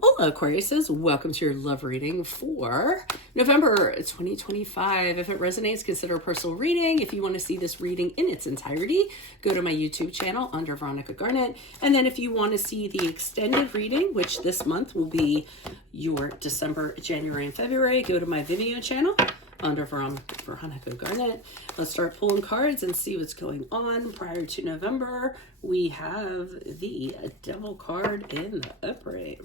Hola Aquariuses, welcome to your love reading for November 2025. If it resonates, consider a personal reading. If you want to see this reading in its entirety, go to my YouTube channel under Veronica Garnett. And then if you want to see the extended reading, which this month will be your December, January, and February, go to my Vimeo channel under Veronica Garnett. Let's start pulling cards and see what's going on. Prior to November, we have the Devil card in the upright.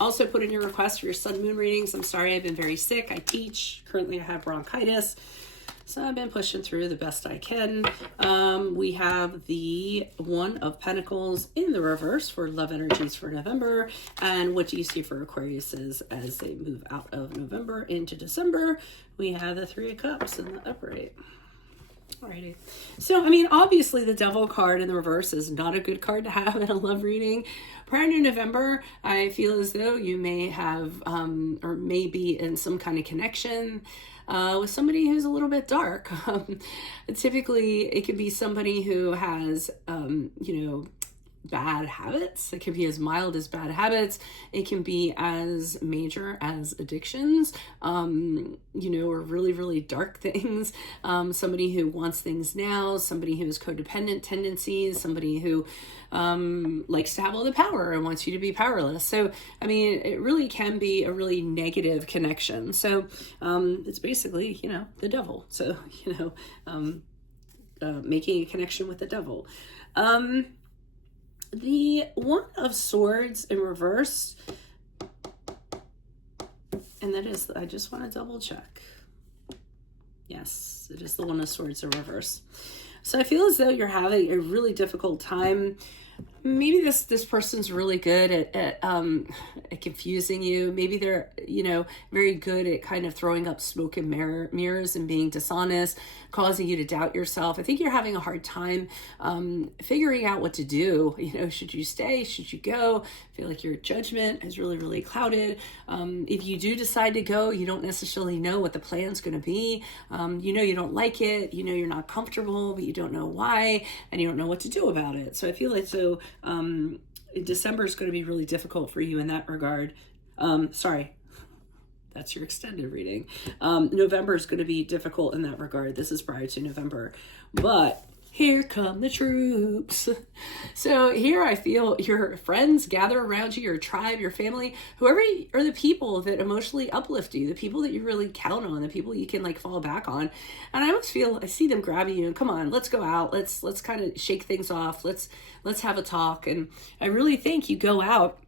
Also put in your request for your sun moon readings. I'm sorry, I've been very sick. I teach. Currently I have bronchitis, so I've been pushing through the best I can. We have the One of Pentacles in the reverse for love energies for November. And what do you see for Aquariuses as they move out of November into December? We have the Three of Cups in the upright. Alrighty. So, I mean, obviously the Devil card in the reverse is not a good card to have in a love reading. Prior to November, I feel as though you may have, or may be in some kind of connection with somebody who's a little bit dark. Typically, it could be somebody who has, bad habits. It can be as mild as bad habits. It can be as major as addictions, or really, really dark things. Somebody who wants things now, somebody who has codependent tendencies, somebody who likes to have all the power and wants you to be powerless. So, I mean, it really can be a really negative connection. So, it's basically, the devil. So, making a connection with the devil. The One of Swords in reverse, and that is, I just want to double check. Yes, it is the One of Swords in reverse. So I feel as though you're having a really difficult time. Maybe this person's really good at confusing you. Maybe they're, very good at kind of throwing up smoke and mirrors and being dishonest, causing you to doubt yourself. I think you're having a hard time figuring out what to do. Should you stay? Should you go? I feel like your judgment is really, really clouded. If you do decide to go, you don't necessarily know what the plan's going to be. You don't like it. You're not comfortable, but you don't know why, and you don't know what to do about it. So I feel like December is going to be really difficult for you in that regard. Sorry, that's your extended reading. November is going to be difficult in that regard. This is prior to November, but here come the troops. So here I feel your friends gather around you, your tribe, your family, whoever are the people that emotionally uplift you, the people that you really count on, the people you can fall back on. And I always feel, I see them grabbing you and come on, let's go out. Let's kind of shake things off. Let's have a talk. And I really think you go out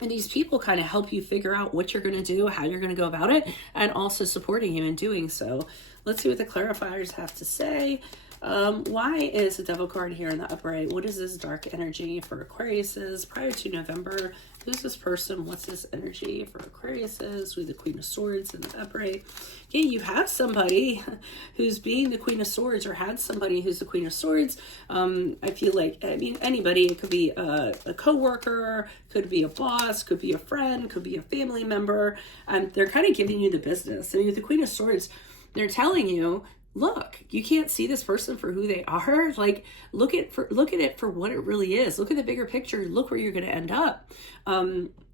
and these people kind of help you figure out what you're going to do, how you're going to go about it, and also supporting you in doing so. Let's see what the clarifiers have to say. Why is the Devil card here in the upright? What is this dark energy for Aquariuses prior to November? Who's this person? What's this energy for Aquariuses with the Queen of Swords in the upright? Yeah, you have somebody who's being the Queen of Swords, or had somebody who's the Queen of Swords. I feel like, anybody. It could be a coworker, could be a boss, could be a friend, could be a family member. They're kind of giving you the business. With the Queen of Swords, they're telling you, look, you can't see this person for who they are. Look at it for what it really is. Look at the bigger picture. Look where you're going to end up.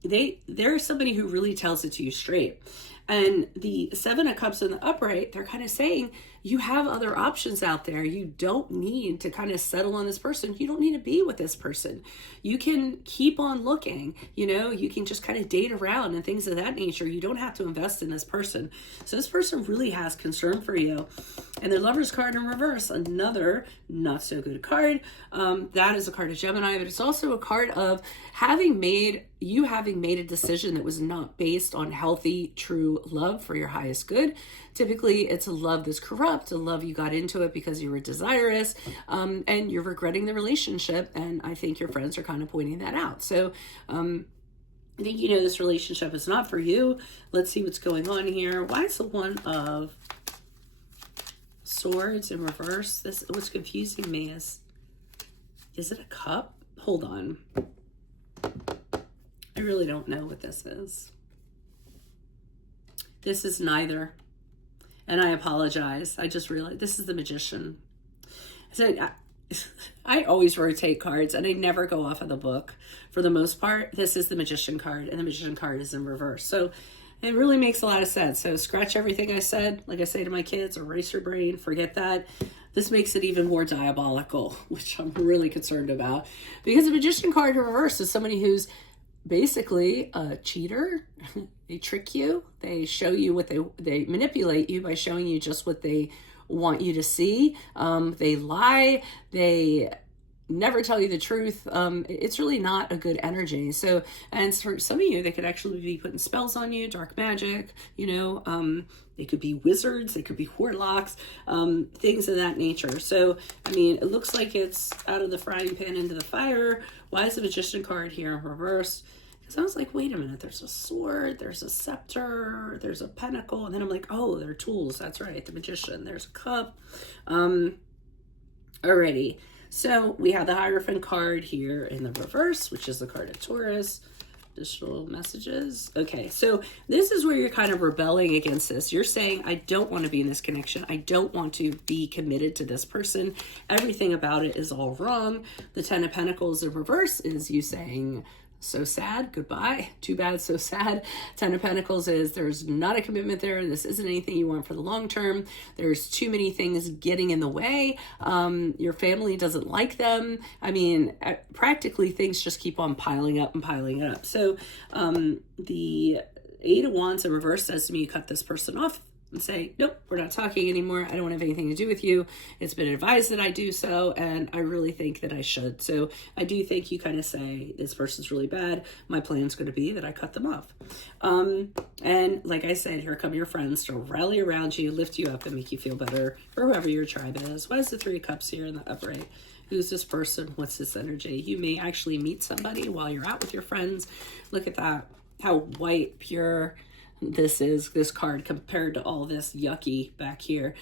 They're somebody who really tells it to you straight. And the Seven of Cups in the upright, they're kind of saying you have other options out there. You don't need to kind of settle on this person. You don't need to be with this person. You can keep on looking, you can just kind of date around and things of that nature. You don't have to invest in this person. So this person really has concern for you. And the Lover's card in reverse, another not so good card. That is a card of Gemini, but it's also a card of having made a decision that was not based on healthy, true love for your highest good. Typically, it's a love that's corrupt, a love you got into it because you were desirous, and you're regretting the relationship. And I think your friends are kind of pointing that out. So I think this relationship is not for you. Let's see what's going on here. Why is the One of Swords in reverse? What's confusing me is it a cup? Hold on. I really don't know what this is. This is neither. And I apologize. I just realized this is the Magician. So I always rotate cards and I never go off of the book for the most part. This is the Magician card and the Magician card is in reverse. So it really makes a lot of sense. So scratch everything I said. Like I say to my kids, erase your brain, forget that. This makes it even more diabolical, which I'm really concerned about. Because the Magician card in reverse is somebody who's basically a cheater. They trick you. They show you what they manipulate you by showing you just what they want you to see. They lie. They never tell you the truth. It's really not a good energy. So, and for some of you, they could actually be putting spells on you, dark magic, they could be wizards, they could be warlocks, things of that nature. So, I mean, it looks like it's out of the frying pan into the fire. Why is the Magician card here in reverse? Because I was like, wait a minute, there's a sword, there's a scepter, there's a pentacle, and then I'm like, oh, they're tools. That's right, the Magician. There's a cup. Alrighty. So we have the Hierophant card here in the reverse, which is the card of Taurus. Additional messages. Okay, so this is where you're kind of rebelling against this. You're saying, I don't want to be in this connection. I don't want to be committed to this person. Everything about it is all wrong. The Ten of Pentacles in reverse is you saying, so sad, goodbye, too bad, so sad. Ten of Pentacles is there's not a commitment there. This isn't anything you want for the long term. There's too many things getting in the way. Your family doesn't like them. I mean, practically things just keep on piling up and piling up. So the Eight of Wands in reverse says to me, cut this person off and say, nope, we're not talking anymore. I don't have anything to do with you. It's been advised that I do so, and I really think that I should. So I do think you kind of say, this person's really bad. My plan's going to be that I cut them off. And like I said, here come your friends to rally around you, lift you up, and make you feel better, or whoever your tribe is. Why is the Three of Cups here in the upright? Who's this person? What's this energy? You may actually meet somebody while you're out with your friends. Look at that. How white, pure this card compared to all this yucky back here.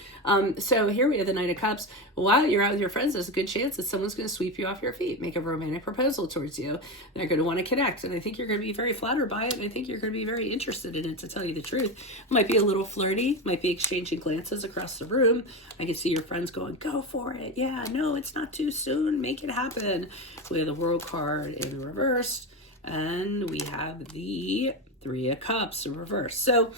So here we have the Knight of Cups. While you're out with your friends, there's a good chance that someone's going to sweep you off your feet, make a romantic proposal towards you. They're going to want to connect, and I think you're going to be very flattered by it, and I think you're going to be very interested in it, to tell you the truth. It might be a little flirty, might be exchanging glances across the room. I can see your friends going, go for it. Yeah, no, it's not too soon. Make it happen. We have the World card in reverse, and we have the Three of Cups in reverse. So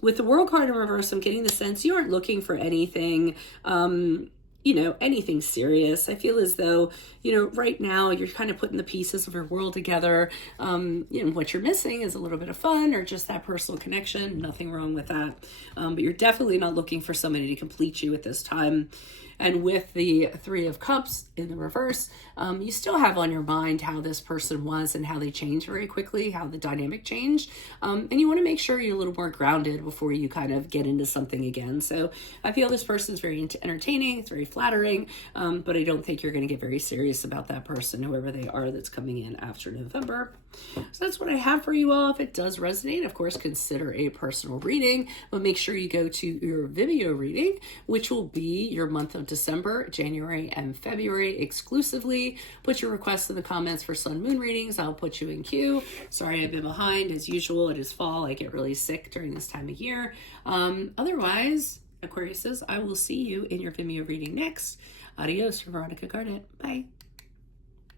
with the World card in reverse, I'm getting the sense you aren't looking for anything, anything serious. I feel as though, right now you're kind of putting the pieces of your world together. What you're missing is a little bit of fun or just that personal connection. Nothing wrong with that. But you're definitely not looking for somebody to complete you at this time. And with the Three of Cups in the reverse, you still have on your mind how this person was and how they changed very quickly, how the dynamic changed. And you want to make sure you're a little more grounded before you kind of get into something again. So I feel this person is very entertaining, it's very flattering, but I don't think you're going to get very serious about that person, whoever they are that's coming in after November. So that's what I have for you all. If it does resonate, of course, consider a personal reading, but make sure you go to your Vimeo reading, which will be your month of December, January, and February exclusively. Put your requests in the comments for sun moon readings. I'll put you in queue. Sorry, I've been behind. As usual, it is fall. I get really sick during this time of year. Otherwise, Aquariuses, I will see you in your Vimeo reading next. Adios from Veronica Garnett. Bye.